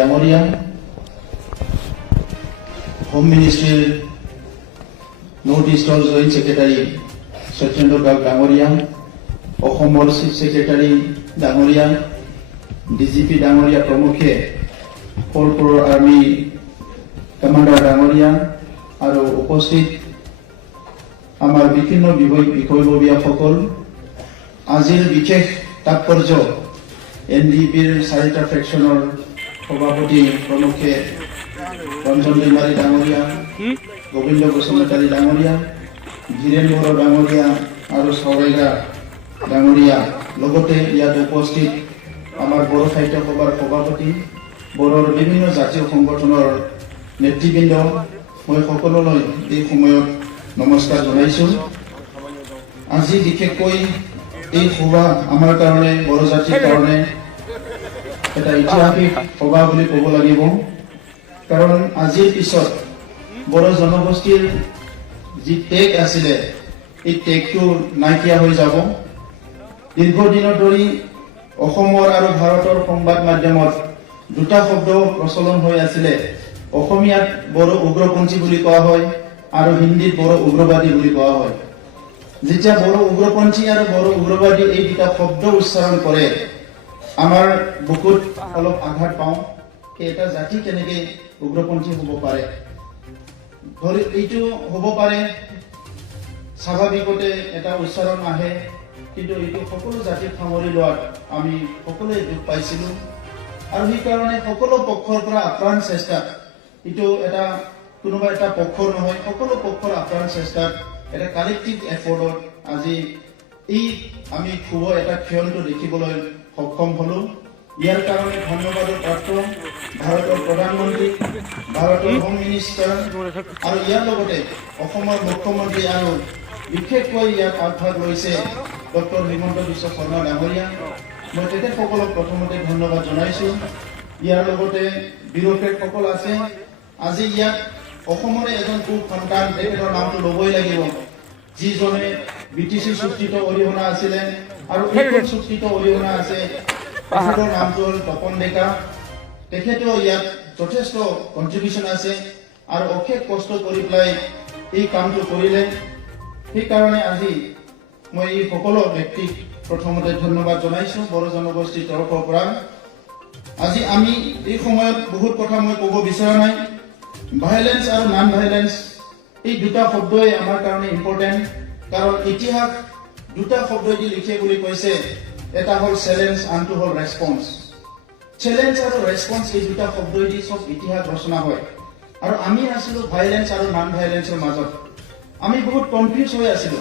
ডাঙৰীয়া, home মিনিষ্ট্ৰীৰ north ইষ্টৰ joint secretary Satyendra Garg ডাঙৰীয়া, অসমৰ চিফ ছেক্ৰেটাৰী ডাঙৰীয়া, ডিজিপি ডাঙৰীয়া প্ৰমুখে, কৰ্পোৰ আৰ্মি কমাণ্ডাৰ ডাঙৰীয়া আৰু উপস্থিত আমাৰ বিভিন্ন বিষয়ববীয়াসকল, আজিৰ বিশেষ তাৎপৰ্য NDPৰ 4টা ফ্ৰেকশ্যনৰ সভাপতি প্ৰমুখে ৰঞ্জন দৈমাৰী ডাঙৰীয়া, গোবিন্দ বসুমতাৰী ডাঙৰীয়া, ধীৰেন বড়ো ডাঙৰীয়া আৰু চৰাইগা ডাঙৰীয়া, লগতে ইয়াত উপস্থিত আমাৰ বড়ো সাহিত্য সভাৰ সভাপতি, বড়োৰ বিভিন্ন জাতীয় সংগঠনৰ নেতৃবৃন্দ, মই সকলোলৈ এই সময়ত নমস্কাৰ জনাইছো। আজি বিশেষকৈ এই সভা আমাৰ কাৰণে, বড়ো জাতিৰ কাৰণে এটা ঐতিহাসিক সভা বুলি ক'ব লাগিব। কাৰণ আজিৰ পিছত বড়ো জনগোষ্ঠীৰ যি টেগ আছিলে, এই টেগটো নাইকিয়া হৈ যাব। দীৰ্ঘদিনৰ ধৰি অসমৰ আৰু ভাৰতৰ সংবাদ মাধ্যমত দুটা শব্দ প্ৰচলন হৈ আছিলে। অসমীয়াত বড়ো উগ্ৰপন্থী বুলি কোৱা হয় আৰু হিন্দীত বড়ো উগ্ৰবাদী বুলি কোৱা হয়। যেতিয়া বড়ো উগ্ৰপন্থী আৰু বড়ো উগ্ৰবাদী এই দুটা শব্দ উচ্চাৰণ কৰে, আমাৰ বুকুত অলপ আঘাত পাওঁ। এটা জাতি কেনেকে উগ্ৰপন্থী হ'ব পাৰে? এইটো হ'ব পাৰে, স্বাভাৱিকতে এটা উচ্চাৰণ আহে, কিন্তু এইটো সকলো জাতিক সামৰি লোৱাত আমি সকলোৱে দুখ পাইছিলো। আৰু সেইকাৰণে সকলো পক্ষৰ পৰা আপ্ৰাণ চেষ্টা, এইটো এটা কোনোবা এটা পক্ষৰ নহয়, সকলো পক্ষৰ আপ্ৰাণ চেষ্টাত এটা কালেক্টিভ এফৰ্টত আজি এই আমি শুভ এটা ক্ষণটো দেখিবলৈ সক্ষম হলো। ইয়াৰ কাৰণে ধন্যবাদৰ পাত্ৰ ভাৰতৰ প্ৰধানমন্ত্ৰী, ভাৰতৰ হোম মিনিষ্টাৰ আৰু ইয়াৰ লগতে অসমৰ মুখ্যমন্ত্ৰী আৰু বিশেষকৈ ইয়াত আগভাগ লৈছে ডক্টৰ হিমন্ত বিশ্ব শৰ্মা ডাঙৰীয়া। মই তেখেতসকলক প্ৰথমতে ধন্যবাদ জনাইছো। ইয়াৰ লগতে ব্যুৰক্ৰেটসকল আছে। আজি ইয়াত অসমৰে এজন পূব সন্তান, তেখেতৰ নামটো ল'বই লাগিব, যিজনে BTC চুক্তিত অৰিহণা আছিলে আৰু এইখন চুক্তিত অৰিহণা আছে, তেখেতৰ নামটো হ'ল তপন ডেকা। তেখেতেও ইয়াত যথেষ্ট কণ্ট্ৰিবিউশ্যন আছে আৰু অশেষ কষ্ট কৰি পেলাই এই কামটো কৰিলে। সেইকাৰণে আজি মই এই সকলো ব্যক্তিক প্ৰথমতে ধন্যবাদ জনাইছো বড়ো জনগোষ্ঠীৰ তৰফৰ পৰা। আজি আমি এই সময়ত বহুত কথা মই ক'ব বিচৰা নাই। ভাইলেন্স আৰু নন ভাইলেন্স এই দুটা শব্দই আমাৰ কাৰণে ইম্পৰ্টেণ্ট। কাৰণ ইতিহাস দুটা শব্দই লিখে বুলি কৈছে, এটা হ'ল চেলেঞ্জ, আনটো হ'ল ৰেছপন্স। চেলেঞ্জ আৰু ৰেছপন্স এই দুটা শব্দই দি চব ইতিহাস ৰচনা হয়। আৰু আমি আছিলো ভাইলেন্স আৰু নন ভাইলেন্সৰ মাজত। আমি বহুত কনফিউজ হৈ আছিলো।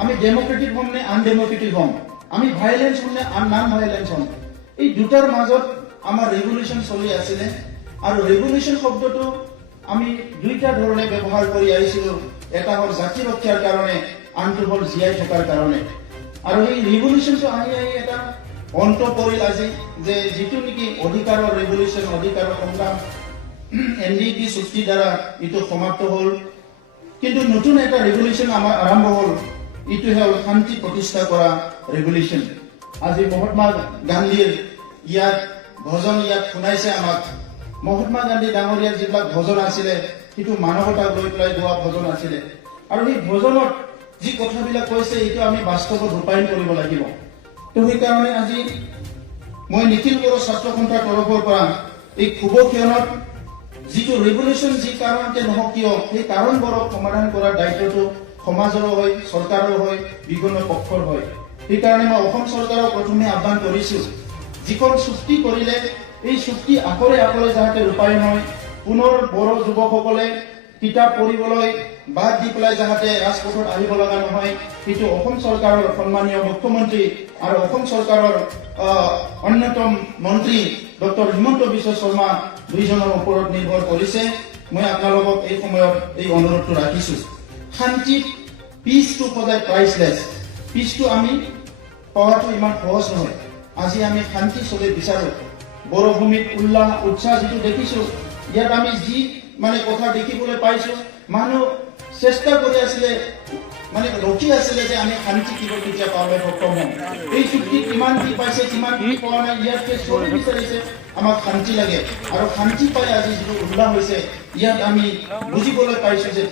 আমি ডেমক্ৰেটিক হ'ম নে আনডেমক্ৰেটিক হ'ম, আমি ভাইলেন্স হ'ম নে নন ভাইলেন্স হ'ম, এই দুটাৰ মাজত আমাৰ ৰেভলিউশ্যন চলি আছিলে। আৰু ৰেভলিউশ্যন শব্দটো আমি দুইটা ধৰণে ব্যৱহাৰ কৰি আহিছিলো। এটা হ'ল জাতি ৰক্ষাৰ কাৰণে, আনটো হ'ল জীয়াই থকাৰ কাৰণে। আৰু এই ৰিভলিউশ্যনটো আহি আহি এটা অন্ত পৰিল আজি, যে যিটো নেকি অধিকাৰৰ ৰেভলিউশ্যন, অধিকাৰৰ সংগ্ৰাম NDP চুক্তিৰ দ্বাৰা এইটো সমাপ্ত হ'ল। কিন্তু নতুন এটা ৰেভলিউশ্যন আমাৰ আৰম্ভ হ'ল, এইটো হ'ল শান্তি প্ৰতিষ্ঠা কৰা ৰেভলিউশ্যন। আজি মহাত্মা গান্ধীৰ ইয়াত ভজন ইয়াত শুনাইছে আমাক। মহাত্মা গান্ধী ডাঙৰীয়াৰ যিবিলাক ভজন আছিলে, সেইটো মানৱতাক লৈ পেলাই গোৱা ভজন আছিলে। আৰু সেই ভজনত যি কথাবিলাক কৈছে, এইটো আমি বাস্তৱত ৰূপায়ণ কৰিব লাগিব। তো সেইকাৰণে আজি মই নিখিল বড়ো ছাত্ৰ সন্থাৰ তৰফৰ পৰা এই শুভ ক্ষণত যিটো ৰেভলিউশ্যন যি কাৰণতে নহওক কিয়, সেই কাৰণবোৰক সমাধান কৰাৰ দায়িত্বটো সমাজৰো হয়, চৰকাৰৰ হয়, বিভিন্ন পক্ষৰ হয়। সেইকাৰণে মই অসম চৰকাৰক প্ৰথমে আহ্বান কৰিছো, যিখন চুক্তি কৰিলে এই চুক্তি আকৰে আকৰে যাতে ৰূপায়ণ হয়। পুনৰ বড়ো যুৱকসকলে কিতাপ পঢ়িবলৈ বাদ দি পেলাই যাতে ৰাজপথত আহিব লগা নহয়, সেইটো অসম চৰকাৰৰ সন্মানীয় মুখ্যমন্ত্ৰী আৰু অসম চৰকাৰৰ অন্যতম মন্ত্ৰী ডক্টৰ হিমন্ত বিশ্ব শৰ্মা দুইজনৰ ওপৰত নিৰ্ভৰ কৰিছে। মই আপোনালোকক এই সময়ত এই অনুৰোধটো ৰাখিছো। শান্তি, পিচটো সদায় প্ৰাইচলেছ। পিচটো আমি পোৱাটো ইমান সহজ নহয়। আজি আমি শান্তি চবে বিচাৰো। বড়ো ভূমিত উল্লাহ উৎসাহ যিটো দেখিছো, ইয়াত আমি যি মানে কথা দেখিবলৈ পাইছো, মানুহ চেষ্টা কৰি আছিলে মানে ৰখি আছিলে যে আমি শান্তি কেতিয়া পাবলৈ সক্ষম হ'ম। এই চুক্তি কিমান কি পাইছে, কিমান কি পোৱা নাই, ইয়াতকে চবেই বিচাৰিছে আমাক শান্তি লাগে। আৰু শান্তি পাই আজি যিটো উল্লাস হৈছে, ইয়াত আমি বুজিবলৈ পাইছো যে